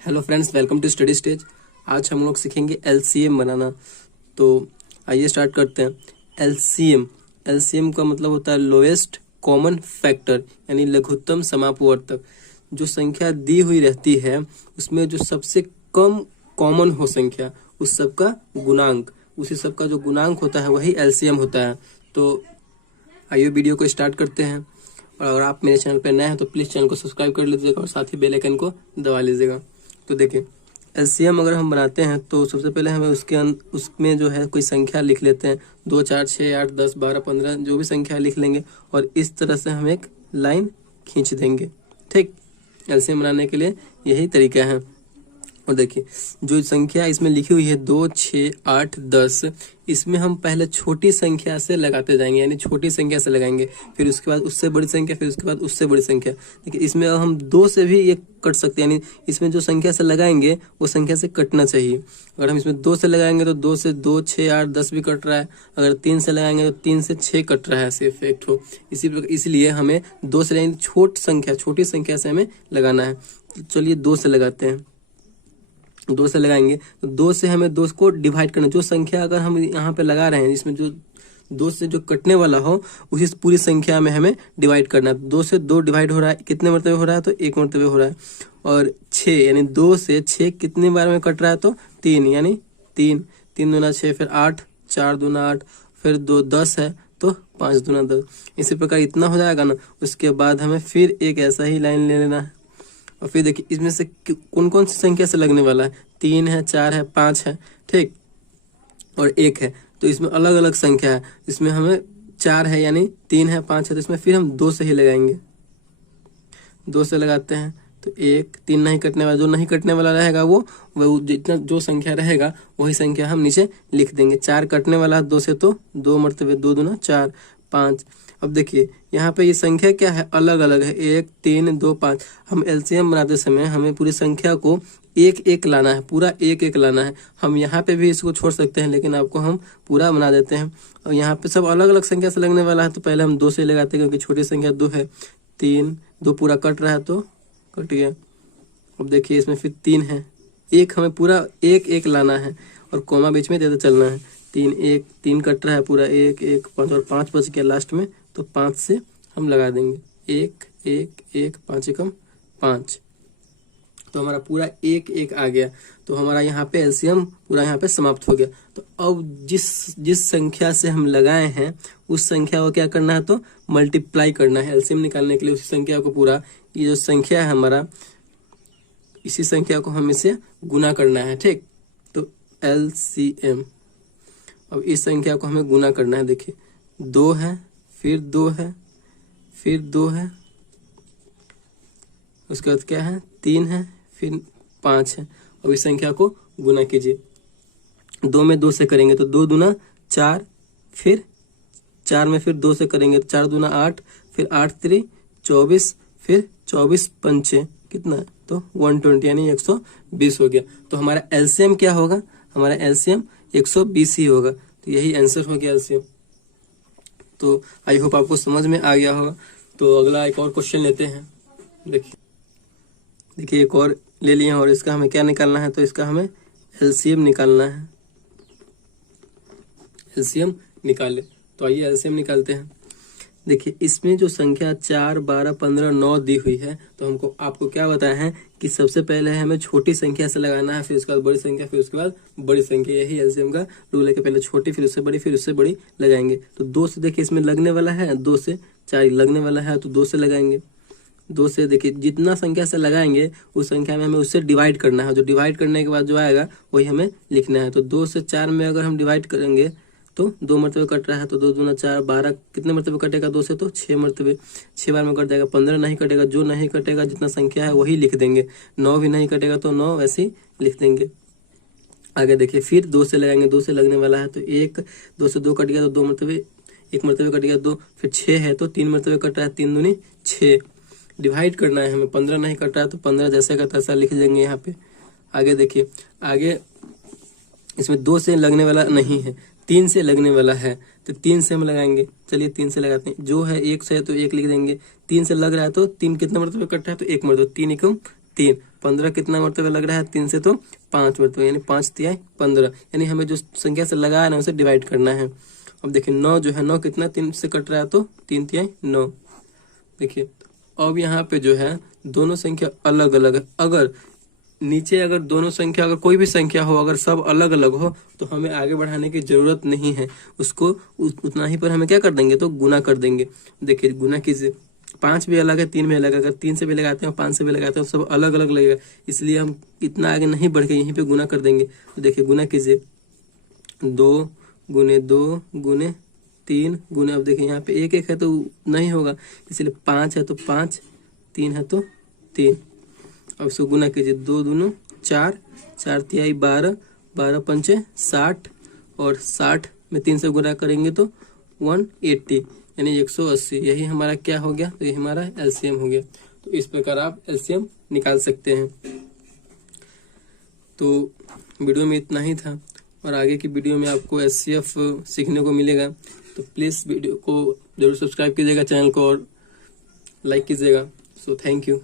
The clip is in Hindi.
Hello friends, welcome to study stage. आज हम लोग सीखेंगे एलसीएम बनाना। तो आइए स्टार्ट करते हैं। एलसीएम एलसीएम का मतलब होता है लोएस्ट कॉमन फैक्टर, यानी लघुत्तम समापवर्तक। जो संख्या दी हुई रहती है उसमें जो सबसे कम कॉमन हो संख्या, उस सब का गुणांक, उसी सब का जो गुणांक होता है वही एलसीएम होता है। तो आइए वीडियो को स्टार्ट करते हैं। और अगर आप मेरे चैनल पर नए हैं तो प्लीज़ चैनल को सब्सक्राइब कर लीजिएगा और साथ ही बेल आइकन को दबा लीजिएगा। तो देखिए, एलसीएम अगर हम बनाते हैं तो सबसे पहले हमें उसमें जो है कोई संख्या लिख लेते हैं। 2, 4, 6, 8, 10, 12, 15 जो भी संख्या लिख लेंगे और इस तरह से हम एक लाइन खींच देंगे। ठीक, एलसीएम बनाने के लिए यही तरीका है। और देखिए, जो संख्या इसमें लिखी हुई है 2, 6, 8, 10, इसमें हम पहले छोटी संख्या से लगाते जाएंगे, यानी छोटी संख्या से लगाएंगे, फिर उसके बाद उससे बड़ी संख्या, फिर उसके बाद उससे बड़ी संख्या। देखिए, इसमें हम 2 से भी एक कट सकते हैं, यानी इसमें जो संख्या से लगाएंगे वो संख्या से कटना चाहिए। अगर हम इसमें 2 से लगाएंगे तो 2 से 2, 6, 8, 10 भी कट रहा है। अगर 3 से लगाएंगे तो 3 से 6 कट रहा है, सिर्फ एक ठो। इसलिए हमें 2 से यानी छोटी संख्या से हमें लगाना है। तो चलिए 2 से लगाते हैं। 2 से लगाएंगे तो 2 से हमें 2 को डिवाइड करना। जो संख्या अगर हम यहाँ पे लगा रहे हैं, इसमें जो 2 से जो कटने वाला हो उसी पूरी संख्या में हमें डिवाइड करना है। 2 से 2 डिवाइड हो रहा है, कितने मरतबे हो रहा है? तो 1 मरतबे हो रहा है। और 6 यानी 2 से 6 कितने बार में कट रहा है? तो 3, यानी 3 3 दूना 6, फिर 8, 4 दूना 8, फिर 2 10 है तो 5 दूना 10। इसी प्रकार इतना हो जाएगा ना। उसके बाद हमें फिर एक ऐसा ही लाइन ले लेना है। और फिर देखिए, इसमें से कौन कौन सी संख्या से लगने वाला है? 3 है, 4 है, 5 है, ठीक, और 1 है। तो इसमें अलग अलग संख्या है। इसमें हमें 4 है यानी 3 है, 5 है, तो इसमें फिर हम 2 से ही लगाएंगे। 2 से लगाते हैं तो 1, 3 नहीं कटने वाला, जो नहीं कटने वाला रहेगा वो जितना जो संख्या रहेगा वही संख्या हम नीचे लिख देंगे। 4 कटने वाला है 2 से, तो 2 मरतबे 2 दूना 4, 5। अब देखिए, यहाँ पे ये संख्या क्या है? अलग अलग है। 1, 3, 2, 5। हम एलसीएम बनाते समय हमें पूरी संख्या को एक एक लाना है, पूरा एक एक लाना है। हम यहाँ पे भी इसको छोड़ सकते हैं, लेकिन आपको हम पूरा बना देते हैं। और यहाँ पे सब अलग अलग संख्या से लगने वाला है, तो पहले हम 2 से लगाते हैं, क्योंकि छोटी संख्या 2 है। 3, 2 पूरा कट रहा है तो कट गया। अब देखिए, इसमें फिर 3 है। 1 हमें पूरा एक एक लाना है और कोमा बीच में देते चलना है। 3, 1, 3 कट रहा है पूरा, 1 1 5 और 5 बच गया लास्ट में, तो 5 से हम लगा देंगे। 1 1 1 5 एकम 5, तो हमारा पूरा एक एक आ गया। तो हमारा यहाँ पे एलसीएम पूरा यहाँ पे समाप्त हो गया। तो अब जिस संख्या से हम लगाए हैं उस संख्या को क्या करना है? तो मल्टीप्लाई करना है। एलसीएम निकालने के लिए उसी संख्या को पूरा, ये जो संख्या है हमारा, इसी संख्या को हम इसे गुना करना है। ठीक, तो एलसीएम, अब इस संख्या को हमें गुना करना है। देखिए, 2 है, फिर 2 है, फिर 2 है, उसके बाद क्या है? 3 है, फिर 5 है। अब इस संख्या को गुना कीजिए। 2 में 2 से करेंगे तो 2 दूना 4, फिर 4 में फिर 2 से करेंगे तो 4 दूना 8, फिर 8 3 24, फिर 24 पंचे कितना है? तो 120, यानी 120 हो गया। तो हमारा एलसीएम क्या होगा? हमारा एलसीएम 120 ही होगा। तो यही आंसर हो गया एलसीएम। तो आई होप आपको समझ में आ गया होगा। तो अगला एक और क्वेश्चन लेते हैं। देखिए एक और ले लिए हैं और इसका हमें क्या निकालना है? तो इसका हमें एलसीएम निकालना है। एलसीएम निकाले, तो आइए एलसीएम निकालते हैं। देखिए, इसमें जो संख्या 4, 12, 15, 9 दी हुई है, तो आपको क्या बताया है कि सबसे पहले हमें छोटी संख्या से लगाना है, फिर उसके बाद बड़ी संख्या, फिर उसके बाद बड़ी संख्या। यही एलसीएम का रूल है कि पहले छोटी, फिर उससे बड़ी, फिर उससे बड़ी लगाएंगे। तो 2 से देखिए इसमें लगने वाला है, 2 से 4 लगने वाला है, तो 2 से लगाएंगे। 2 से देखिए जितना संख्या से लगाएंगे उस संख्या में हमें उससे डिवाइड करना है। जो डिवाइड करने के बाद जो आएगा वही हमें लिखना है। तो 2 से 4 में अगर हम डिवाइड करेंगे तो 2 मरतबे कट रहा है, तो 2 दूना 4, 12 कितने मरतबे कटेगा? 2 से, तो 6 मरतबे, 6 बार में कट जाएगा। 15 नहीं कटेगा, जो नहीं कटेगा जितना संख्या है वही लिख देंगे। 9 भी नहीं कटेगा तो 9 वैसे ही लिख देंगे। आगे देखिए, फिर 2 से लगाएंगे। 2 से लगने वाला है तो 1, 2 से 2 कट गया तो 2 मरतबे, 1 मरतबे कट गया 2, फिर 6 है तो 3 मरतबे कट रहा है, 3 दूनी 6। डिवाइड करना है हमें, 15 नहीं कट रहा है तो 15 जैसे का तैसा लिख देंगे यहाँ पे। आगे देखिए, आगे इसमें 2 से लगने वाला नहीं है, 3 से लगने वाला है, तो 3 से हम लगाएंगे। चलिए 3 से लगाते हैं। जो है 1 से है तो 1 लिख देंगे। 3 से लग रहा है तो 3 कितने मरतबे कट रहा है? तो 1 मरतबे, 3 एकम 3, 15 कितना मरतबा लग रहा है, 3 से तो 5 मरतबा, यानी 5 तिहाई 15, यानी हमें जो संख्या से लगा है ना उसे डिवाइड करना है। अब देखिए 9 जो है 9 कितना 3 से कट रहा है तो 3 तिहाई 9। देखिए अब यहाँ पे जो है दोनों संख्या अलग अलग है, अगर नीचे अगर दोनों संख्या अगर कोई भी संख्या हो अगर सब अलग अलग हो तो हमें आगे बढ़ाने की जरूरत नहीं है, उसको उतना ही पर हमें क्या कर देंगे तो गुना कर देंगे। देखिए गुना कीजिए, 5 भी अलग है 3 भी अलग है, अगर 3 से भी लगाते हैं 5 से भी लगाते हैं सब अलग अलग लगेगा, इसलिए हम इतना आगे नहीं बढ़ के यहीं पे गुना कर देंगे। तो देखिए गुना कीजिए, 2 गुने 2 गुने 3 गुने, अब देखिए यहाँ पे एक एक है तो नहीं होगा, इसलिए 5 है तो 5, 3 है तो 3। अब इसको गुना कीजिए, 2 दूनो 4, 4 तिहाई 12, 12 पंचे 60, और 60 में 3 से गुना करेंगे तो 180, यानी 180। यही हमारा क्या हो गया, तो ये हमारा एलसीएम हो गया। तो इस प्रकार आप एलसीएम निकाल सकते हैं। तो वीडियो में इतना ही था, और आगे की वीडियो में आपको एचसीएफ सीखने को मिलेगा। तो प्लीज़ वीडियो को जरूर सब्सक्राइब कीजिएगा, चैनल को, और लाइक कीजिएगा। So thank you.